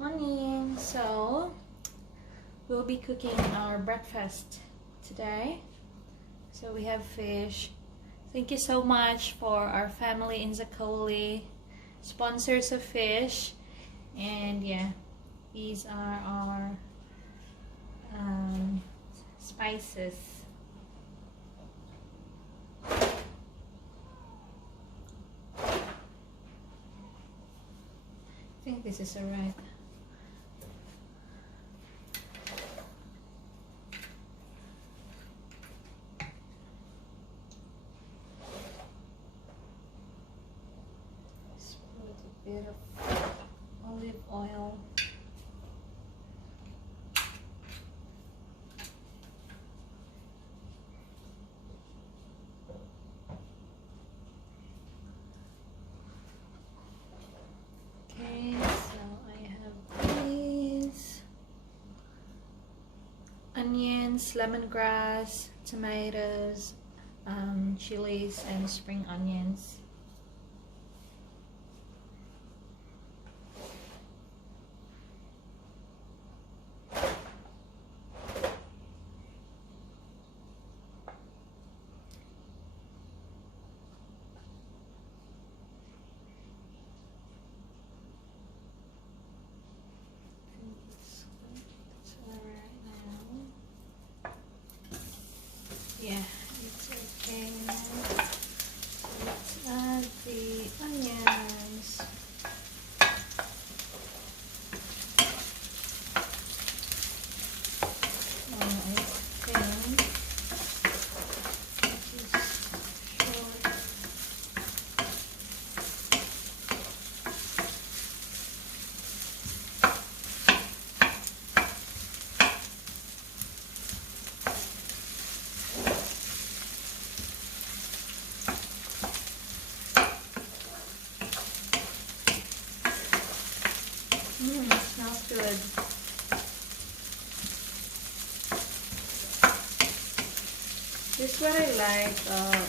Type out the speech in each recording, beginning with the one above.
Morning. So we'll be cooking our breakfast today. So we have fish. Thank you so much for our family in Zakoli, sponsors of fish. And yeah, these are our spices. I think this is alright. Let's put a bit of olive oil. Okay, so I have these onions, lemongrass, tomatoes, chilies, and spring onions. Yeah, it's okay now. Let's add the onions. I think just short. It smells good. This is what I like of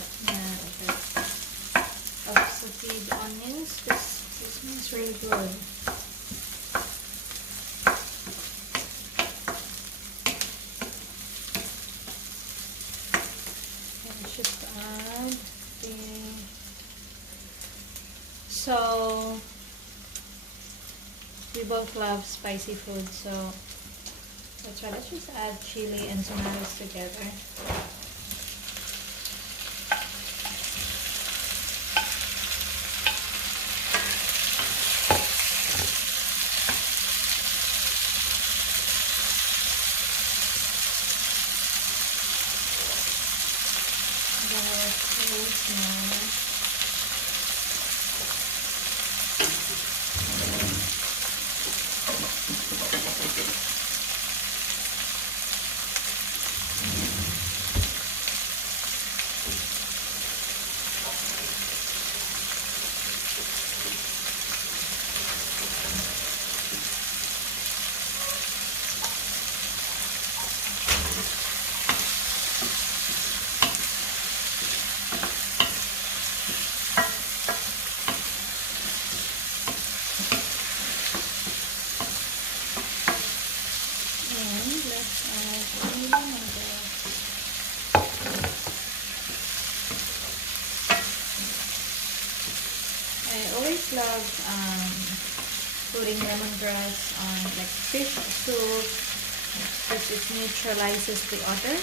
sauteed onions. This smells really good. And just add so we both love spicy food, so that's right. Let's just add chili and tomatoes together. I always love putting lemongrass on like fish soup because it neutralizes the odor.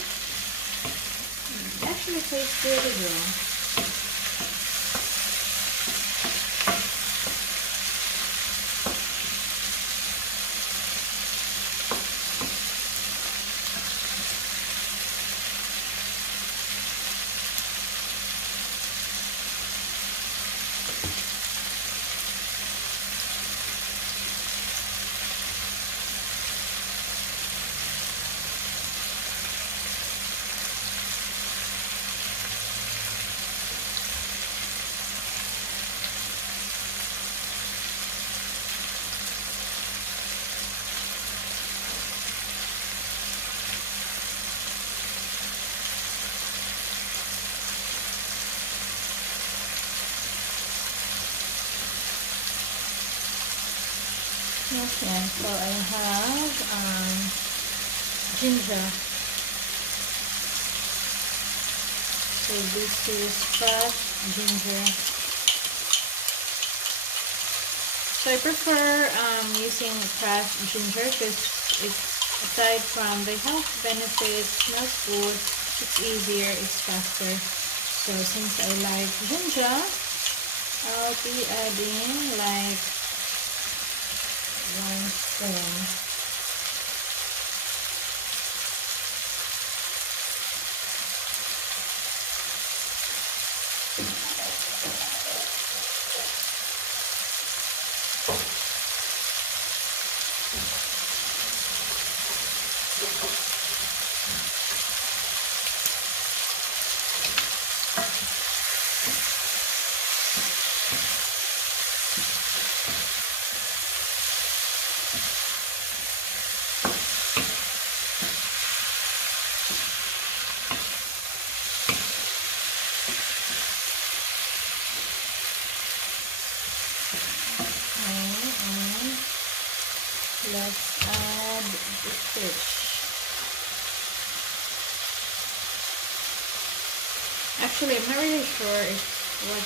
It actually tastes really good. Okay, so I have ginger. So this is fresh ginger. So I prefer using fresh ginger because it's, aside from the health benefits, smells good, it's easier, it's faster. So since I like ginger, I'll be adding like 1 spoon. Let's add the fish. Actually, I'm not really sure what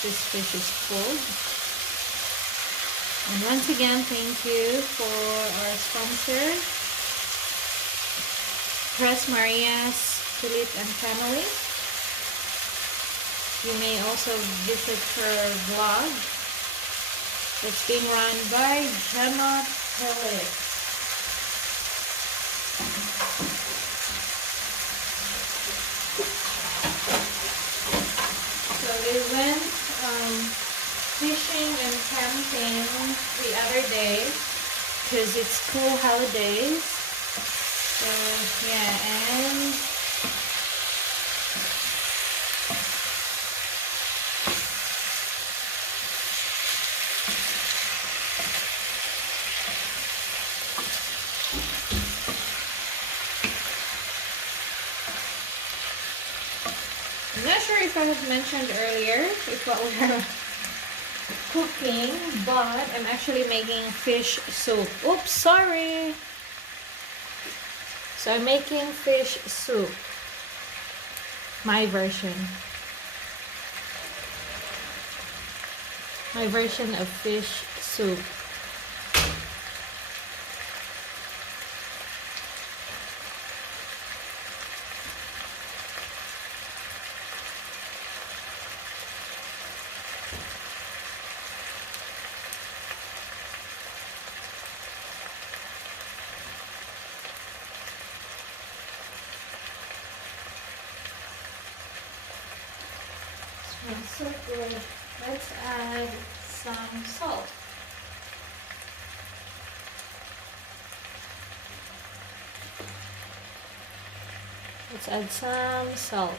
this fish is called. And once again, thank you for our sponsor, Press Maria's Chilli and Family. You may also visit her vlog. It's being run by Gemma. So we went fishing and camping the other day because it's school holidays. So yeah, and I'm not sure if I have mentioned earlier if what we're cooking, but I'm actually making fish soup. Oops, sorry. So I'm making fish soup. My version. My version of fish soup. Smells so good. Let's add some salt. Let's add some salt.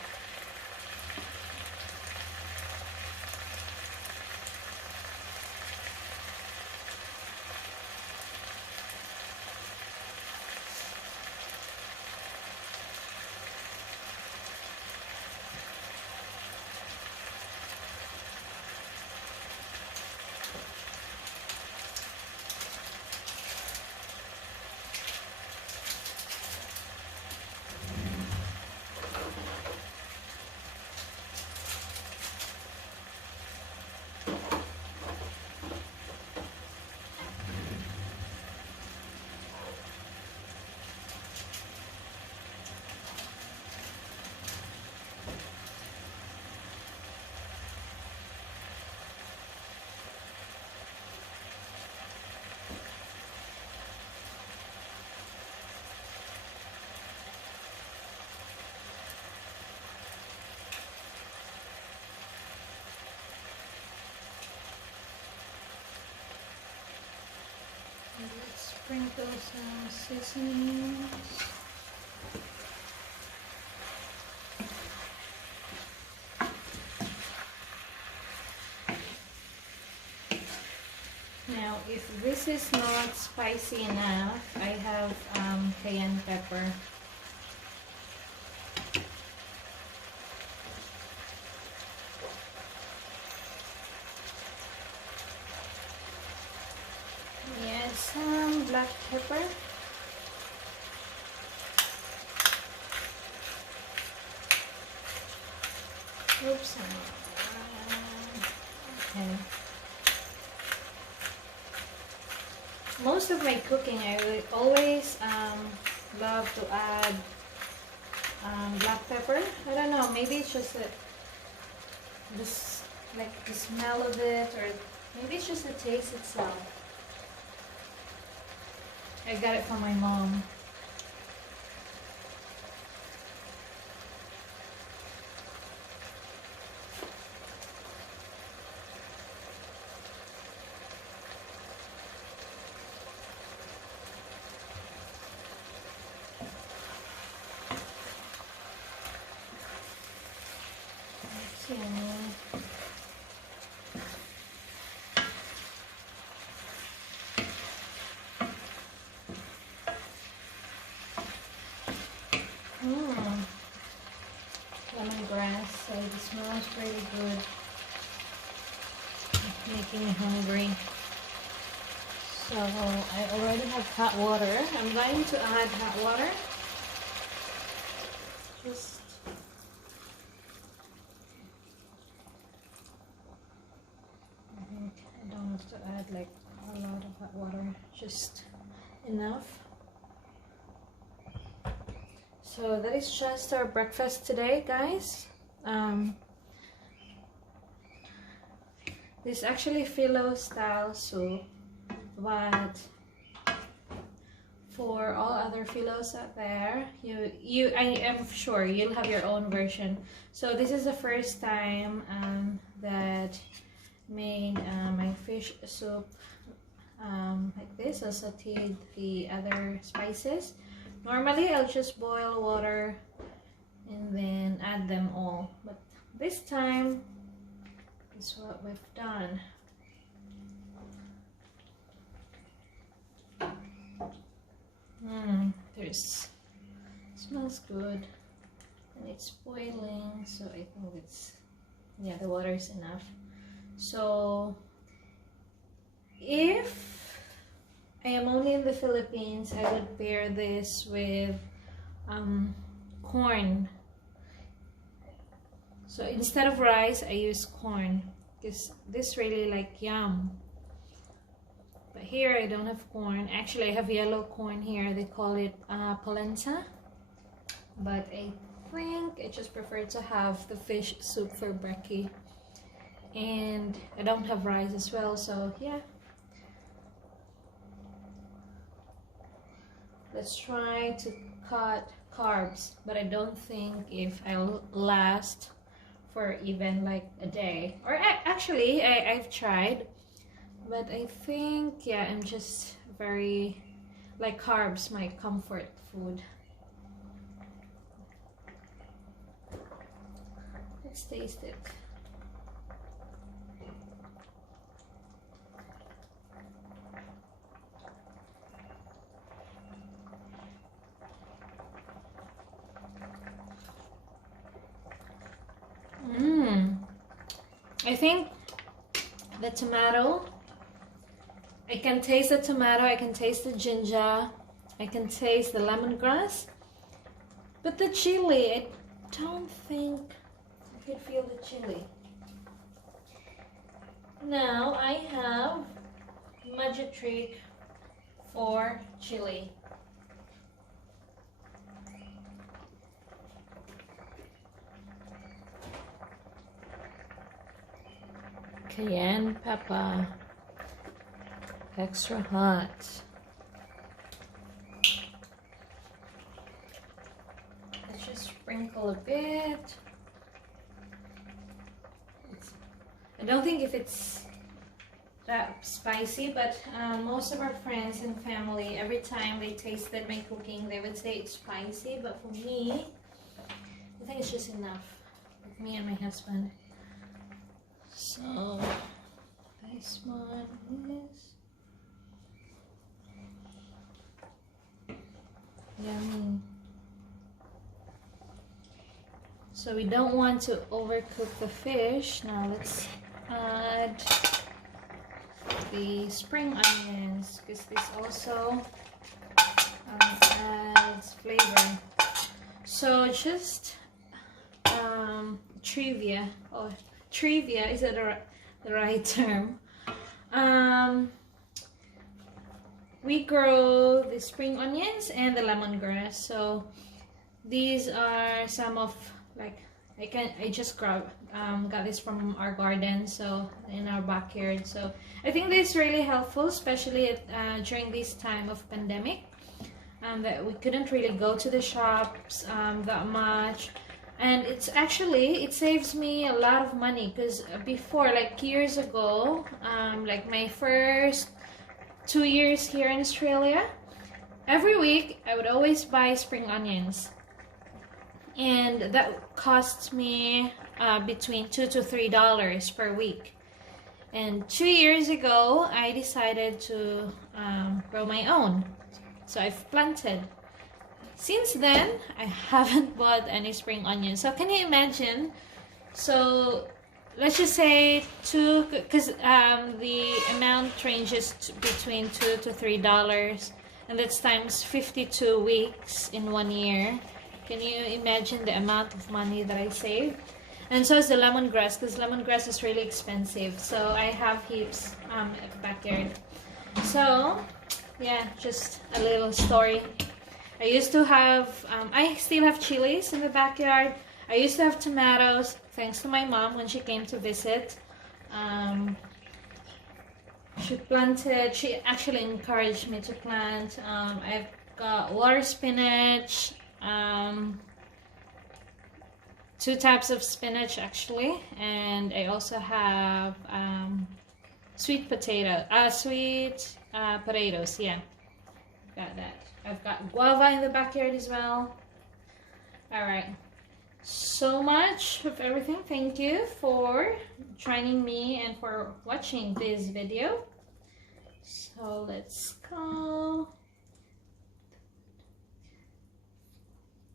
Let's sprinkle some seasonings. Now, if this is not spicy enough, I have cayenne pepper. Yes, some black pepper. Oops. Okay. Most of my cooking, I would always love to add black pepper. I don't know, maybe it's just that this, like the smell of it, or maybe it's just the taste itself. I got it from my mom. Lemongrass, so it smells pretty good. It's making me hungry. So I already have hot water. I'm going to add hot water. Just I don't have to add like a lot of hot water, just enough. So that is just our breakfast today, guys. This is actually phyllo style soup, but for all other phyllos out there, I am sure you'll have your own version. So this is the first time that made my fish soup like this. I sauteed the other spices. Normally I'll just boil water and then add them all, but this time is what we've done. Smells good and it's boiling, so I think it's, yeah, the water is enough. So if I am only in the Philippines, I would pair this with corn. So instead of rice, I use corn because this really like yum. But here I don't have corn. Actually, I have yellow corn here. They call it polenta. But I think I just prefer to have the fish soup for brekkie. And I don't have rice as well, so yeah. Let's try to cut carbs, but I don't think if I'll last for even like a day. Or actually, I've tried, but I think, yeah, I'm just very, like carbs, my comfort food. Let's taste it. I think the tomato, I can taste the tomato, I can taste the ginger, I can taste the lemongrass, but the chili, I don't think I can feel the chili. Now I have magic trick for chili. Cayenne pepper, extra hot. Let's just sprinkle a bit. I don't think if it's that spicy, but most of our friends and family, every time they tasted my cooking, they would say it's spicy, but for me, I think it's just enough with me and my husband. So this one is yummy. So we don't want to overcook the fish. Now let's add the spring onions because this also adds flavor. So just trivia. Oh, trivia, is that the right term? We grow the spring onions and the lemongrass. So these are some of, like, I just got this from our garden, so in our backyard. So I think this is really helpful, especially during this time of pandemic, that we couldn't really go to the shops that much. And it saves me a lot of money, because before, like years ago, like my first 2 years here in Australia, every week I would always buy spring onions, and that costs me between $2 to $3 per week. And 2 years ago I decided to grow my own, so I've planted. Since then, I haven't bought any spring onions. So can you imagine? So let's just say because the amount ranges between $2 to $3, and that's times 52 weeks in 1 year. Can you imagine the amount of money that I saved? And so is the lemongrass, because lemongrass is really expensive. So I have heaps at the backyard. So yeah, just a little story. I used to have, I still have chilies in the backyard. I used to have tomatoes, thanks to my mom when she came to visit. She actually encouraged me to plant. I've got water spinach, 2 types of spinach actually, and I also have sweet potatoes, yeah, got that. I've got guava in the backyard as well. Alright, so much of everything. Thank you for joining me and for watching this video. So let's go.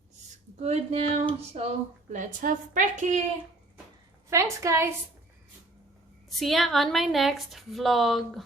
It's good now, so let's have brekkie. Thanks guys. See ya on my next vlog.